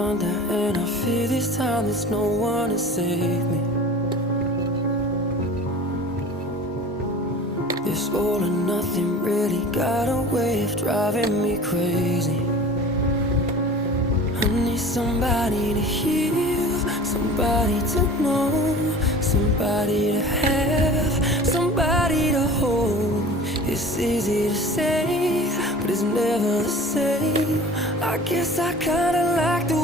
under, and I fear this time there's no one to save me. This all or nothing really got a way of driving me crazy. I need somebody to hear, somebody to know, somebody to have, somebody to hold. It's easy to say, but it's never the same. I guess I kinda like the